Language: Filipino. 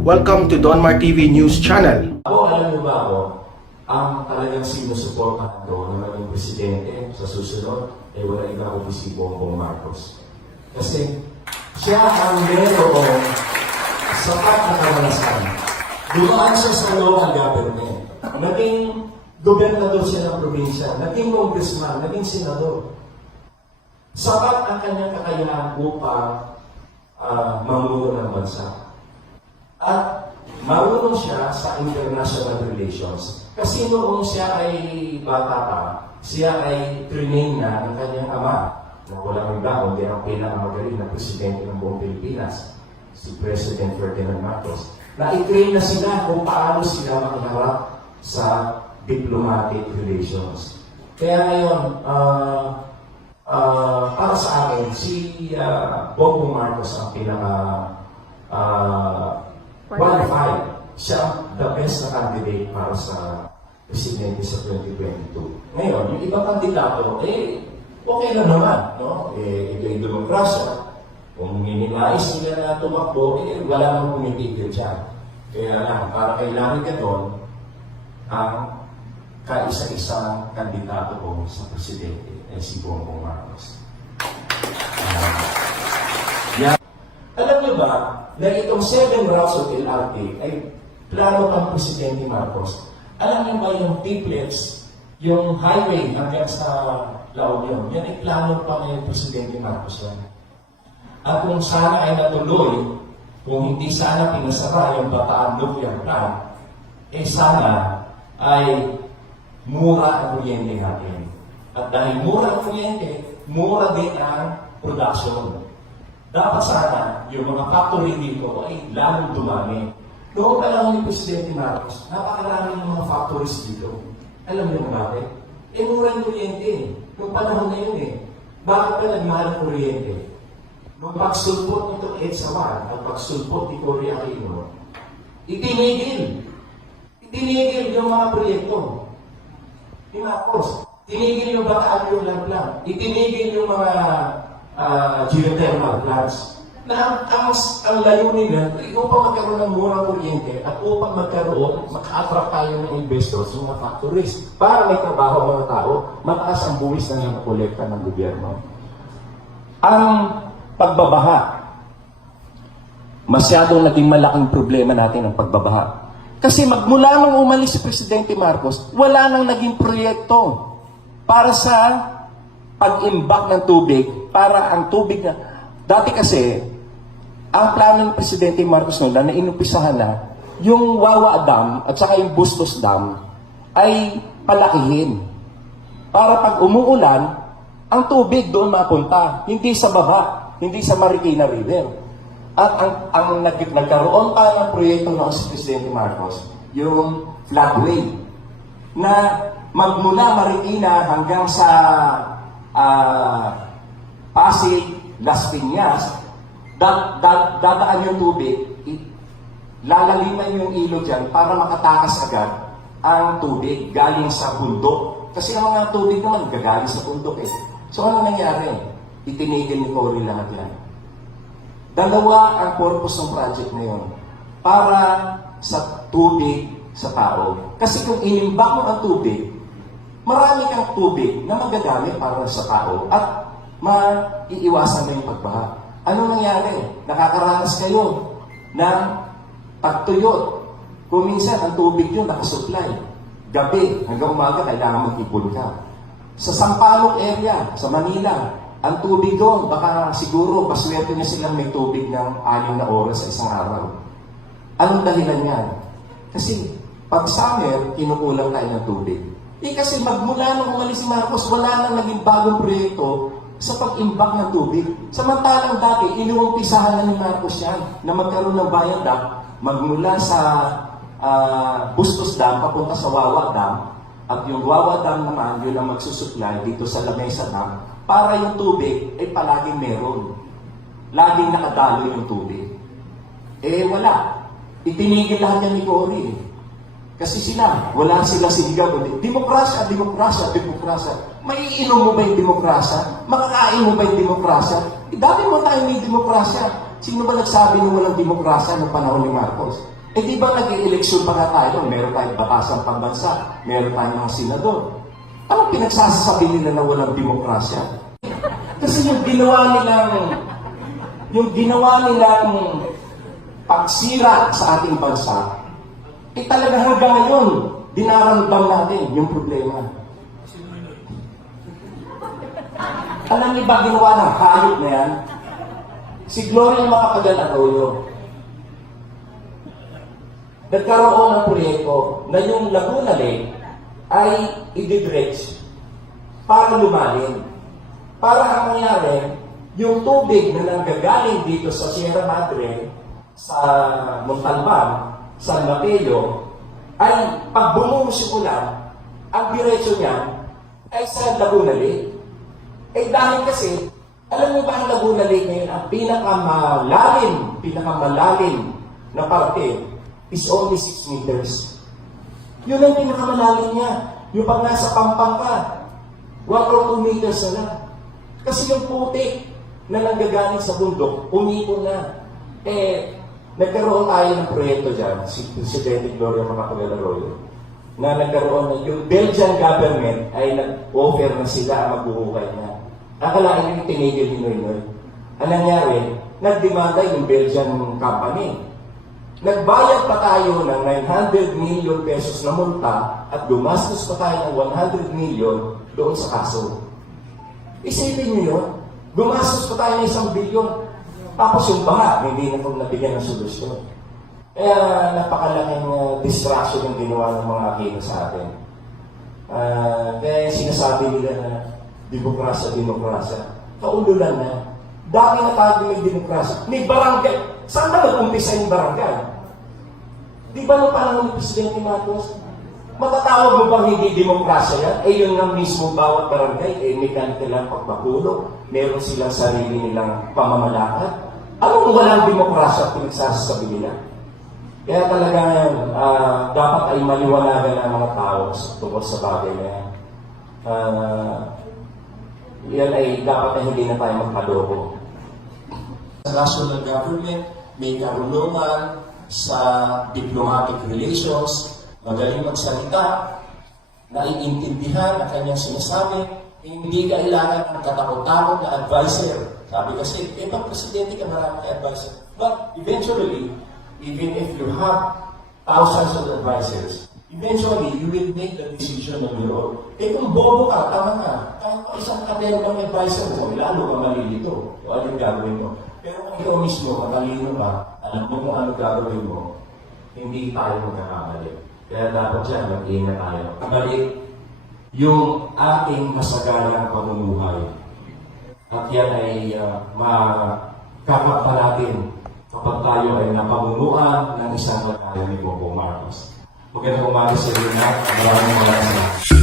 Welcome to Donmar TV News Channel. Alam niyo ba ang talagang sinusuportahan ko na maging presidente sa susunod ay wala iba kundi si Bongbong Marcos. Kasi siya ang mayroong sapat na karanasan. Dumaan siya sa local government. Naging gobernador siya ng probinsya, naging congressman, naging senador. Sapat ang kanyang kakayahan upang mamuno ng bansa. At marunong siya sa international relations. Kasi noong siya ay bata pa, siya ay training na ng kanyang ama na walang iba kundi ang pinakamagaling na presidente ng buong Pilipinas, si President Ferdinand Marcos. Na-train na sila kung paano sila makiharap sa diplomatic relations. Kaya ngayon, para sa akin, si Bongbong Marcos ang qualified. Siya the best na candidate para sa presidente sa 2022. Ngayon, yung ibang kandidato, okay na naman, no? Ito yung demokrasya. Kung minimais nila na tumakbo, wala nang pumipigil dyan. Kaya lang, para kailangan ka doon, ang kaisa-isang kandidato ko sa presidente ay si Bongbong Marcos. Alam niyo ba na itong 7 routes of LRT ay plano pang Presidente Marcos? Alam niyo ba yung triplets, yung highway hanggang sa La Union, yan ay plano pa ngayon Presidente Marcos yan. At kung sana ay natuloy, kung hindi sana pinasara yung Bataan Nuclear Plant, sana ay mura ang kuryente natin. At dahil mura ang kuryente, mura din ang production. Dapat sana yung mga factory dito ay lalong dumami. Noong panahon ni Presidente Marcos, napakarami ng mga factories dito. Alam niyo ba bakit? Mura yung kuryente. Noong panahon na yun Bakit ba nagmahal ang kuryente? Nung pagsulpot nito EDSA 1, ang pagsulpot ni Cory Aquino, itinigil yung mga proyekto. Ni Marcos, tinigil yung Bataan Nuclear Plant, itinigil yung mga geothermal plants. Na ang layunin nila, upang magkaroon ng murang kuryente at upang maka-attract tayo ng investors sa mga factories para may trabaho ang mga tao, mataas ang buwis na yung kolekta ng gobyerno. Ang pagbabaha, masyadong naging malaking problema natin ang pagbabaha. Kasi magmula nung umalis si Presidente Marcos, wala nang naging proyekto para sa pag-imbak ng tubig, para ang tubig na... Dati kasi, ang plano ng Presidente Marcos noon na inumpisahan na, yung Wawa Dam at saka yung Bustos Dam ay palakihin. Para pag umuulan, ang tubig doon mapunta, hindi sa baba, hindi sa Marikina River. At ang nagkaroon pa ng proyekto noon si Presidente Marcos, yung floodway, na magmula Marikina hanggang sa Pasig, Las Piñas, dadaan yung tubig, lalaliman yung ilog dyan para makatakas agad ang tubig galing sa bundok. Kasi ang mga tubig naman gagaling sa bundok So ano nangyari? Itinigil ni Cory lahat yan. Dalawa ang purpose ng project na yun. Para sa tubig sa tao. Kasi kung inimbak mo ang tubig, marami kang tubig na magagamit para sa tao at maiiwasan na yung pagbaha. Ano nangyari? Nakakaranas kayo ng pagtuyot. Kung minsan ang tubig nyo nakasupply. Gabi hanggang umaga kailangan mag-ipon ka. Sa Sampaloc area, sa Manila, ang tubig doon, baka siguro paswerte niya silang may tubig ng 6 na oras sa isang araw. Anong dahilan yan? Kasi pag summer, kinukulang tayo ng tubig. Kasi magmula nung umalis si Marcos, wala nang naging bagong proyekto sa pag-imbak ng tubig. Samantalang dati, inuumpisahan na ni Marcos yan na magkaroon ng bayan dam, magmula sa Bustos Dam, papunta sa Wawa Dam, at yung Wawa Dam naman, yun ang magsusupply dito sa Lamesa Dam, para yung tubig ay palaging meron. Laging nakadalo yung tubig. Wala. Itinigil lahat yan ni Cory. Kasi wala sila sinigaw. Demokrasya, demokrasya, demokrasya. Maiinom mo ba yung demokrasya? Makakain mo ba yung demokrasya? Dati mo tayo may demokrasya. Sino ba nagsabi na walang demokrasya noong panahon ni Marcos? Eh di ba nag-eleksyon pa nga tayo? Meron tayong batasang pambansa, meron tayong mga senador. Anong pinagsasasabi nila na walang demokrasya? Kasi yung ginawa nilang pagsira sa ating bansa, eh talaga hanggang ngayon, dinaramdam natin yung problema. Alam niyo ba ginawa ng hayop na yan? Si Gloria Macapagal Arroyo, nagkaroon ng proyekto na yung Laguna Lake ay i-dredge para lumalim. Para ang mangyari, yung tubig na nanggagaling dito sa Sierra Madre, sa Montalban, San Mateo, ay pag bumuhos yung ulan, ang diretso niya ay sa Laguna Lake. Eh dahil kasi, alam mo ba ang Laguna Lake ngayon, ang pinakamalalim na parte is only 6 meters. Yun ang pinakamalalim niya. Yung pag nasa Pampanga, 1 or 2 meters na lang. Kasi yung putik na nanggagaling sa bundok, umipon na. Eh, nagkaroon tayo ng proyekto dyan, si Presidente Gloria Macapagal Arroyo, na nagkaroon na yung Belgian government ay nag-offer na sila magbuhukay na. Akalain yung tinigil ni Noynoy. Ang nangyari, nagdemanda yung Belgian company. Nagbayad pa tayo ng 900 million pesos na multa at gumastos pa tayo ng 100 million doon sa kaso. Isipin niyo yun, gumastos pa tayo ng 1 billion. Tapos yung baha, hindi na kung nabigyan ng solusyon. Kaya napakalaking distraction yung ginawa ng mga Aquino sa atin. Kaya sinasabi nila na demokrasya. Kaululan na. Dati na tayo may demokrasya. May barangay. Saan ba nag-umpisa yung barangay? Di ba nung panahon ni Presidente Marcos? Matatawag mo bang hindi demokrasya yan? Eh yun nga mismo bawat barangay, eh may kanilang pagbakulong. Meron silang sarili nilang pamamalakad. Anong walang demokrasya pinagsasabi nila? Kaya talaga dapat ay maliwanagan ang mga tao tungkol sa bagay na yan. Yan ay dapat na hindi na tayo magkaloko. Sa national government, may karunungan sa diplomatic relations, magaling magsalita, naiintindihan ang kanyang sinasabi, hindi kailangan ng katakot-takot na advisor. Sabi kasi, pag presidente ka, marami ka advisor. But eventually, even if you have thousands of advisors, eventually, you will make the decision on your own. Kung bobo ka, tama ka. Kahit pa isang katero kang advisor mo, lalo ka malilito. O anong gagawin mo. Pero kung ikaw mismo, matalino ka, alam mo kung ano gagawin mo, hindi tayo magkakamali. Kaya dapat dyan, mag-iingat tayo. Kamali, yung ating masagalang pamumuhay. At yan ay makakapa natin kapag tayo ay napamumuan ng isang kagaya ni Bongbong Marcos. Magandang umaga sa inyo na. Maraming salamat.